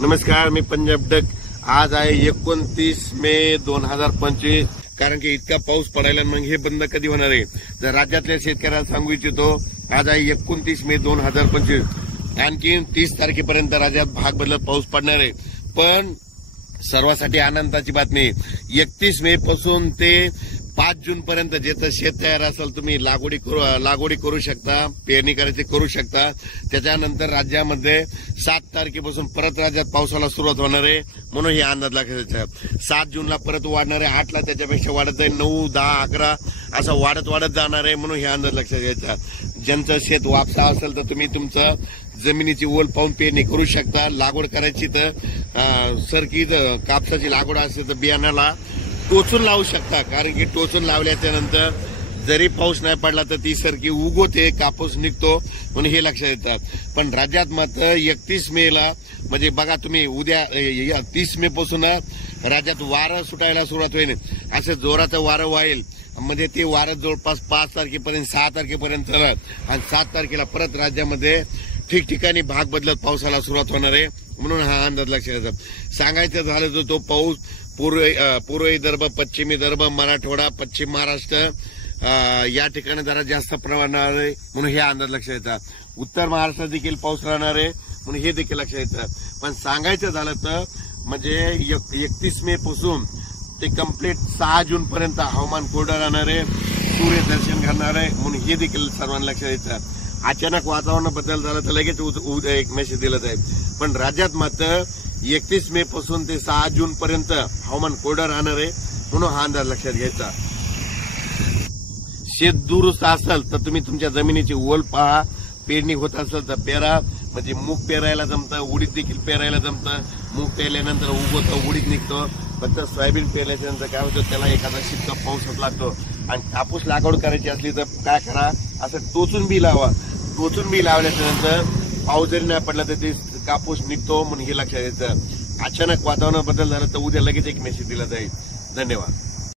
नमस्कार, मी पंजाब डक। आज आहे 29 मे 2025। कारण की इतका पाऊस पडायला मग हे बंद कधी होणार आहे? जर राज्यातल्या शेतकऱ्याला सांगू इच्छितो, आज आहे 29 मे 2025। आणखी 30 तारखेपर्यंत राज्यात भाग बदलत पाऊस पडणार आहे। पण सर्वांसाठी आनंदाची बातमी, 31 मे पासून ते 5 जून पर्यंत ज्याचं शेत तयार असेल तुम्ही लागवडी करू शकता, पेरणी करायची करू शकता। त्याच्यानंतर राज्यामध्ये 7 तारखेपासून परत राज्यात पावसाला सुरुवात होणार आहे, म्हणून हे अंदाज लागायचा। 7 जूनला परत वाढणार आहे, 8ला त्याच्यापेक्षा वाढत जाईल, 9, 10, 11 असं वाढत जाणार आहे, म्हणून हे अंदाज लक्षात घ्यायचा। ज्यांचं शेत वापसा असेल तर तुम्ही तुमचं जमिनीची ओल पाहून पेरणी करू शकता। लागवड करायची तर सरकी कापसाची लागवड असेल तर बियाण्याला टोचून लावू शकता, कारण की टोचून लावल्याच्या नंतर जरी पाऊस नाही पडला तर ती सरकी उगवते, कापूस निघतो, म्हणून हे लक्षात येतात। पण राज्यात मात्र 31 मेला म्हणजे बघा तुम्ही, उद्या 30 मे पासून राज्यात वारं सुटायला सुरुवात होईल। असं जोराचं वारं वाईल, म्हणजे ते वारं जवळपास 5 तारखेपर्यंत 6 तारखेपर्यंत चालत आणि 7 तारखेला परत राज्यामध्ये ठिकठिकाणी भाग बदलत पावसाला सुरुवात होणार आहे, म्हणून हा अंदाज लक्षात येतात। सांगायचं झालं तर तो पाऊस पूर्व विदर्भ, पश्चिम विदर्भ, मराठवाडा, पश्चिम महाराष्ट्र या ठिकाणी जरा जास्त प्रमाणात आहे, म्हणून हे अंदाज लक्षात येतात। उत्तर महाराष्ट्रात देखील पाऊस राहणार आहे, म्हणून हे देखील लक्षात येतं। पण सांगायचं झालं तर म्हणजे 31 मे पासून ते कंप्लीट 6 जून पर्यंत हवामान कोरडं राहणार आहे, सूर्यदर्शन घडणार आहे, म्हणून हे देखील सर्वांना लक्षात येतं। अचानक वातावरण बदल झाला तर लगेच उद्या एक मेसेज दिला जाईल। पण राज्यात मात्र 31 मे पासून ते 6 जून पर्यंत हवामान कोरडं राहणार आहे, म्हणून हा अंदाज लक्षात घ्यायचा। शेत दुरुस्त असेल तर तुम्ही तुमच्या जमिनीची ओल पहा, पेरणी होत असेल तर पेरा, म्हणजे मूग पेरायला जमतं, उडीद देखील पेरायला जमतं। मूग पेरल्यानंतर उगवतं, उडीद निघतो। फक्त सोयाबीन पेरल्याच्या नंतर काय होतं, त्याला एखादा शिपका पाऊस लागतो। आणि कापूस लागवड करायची असली तर काय करा, असं टोचून बी लावा। टोचून बी लावल्याच्या नंतर पाऊस जरी नाही पडला तर ते कापूस निघतो, म्हणून हे लक्षात येतं। अचानक वातावरण बदल झालं तर उद्या लगेच एक मेसेज दिला जाईल। धन्यवाद।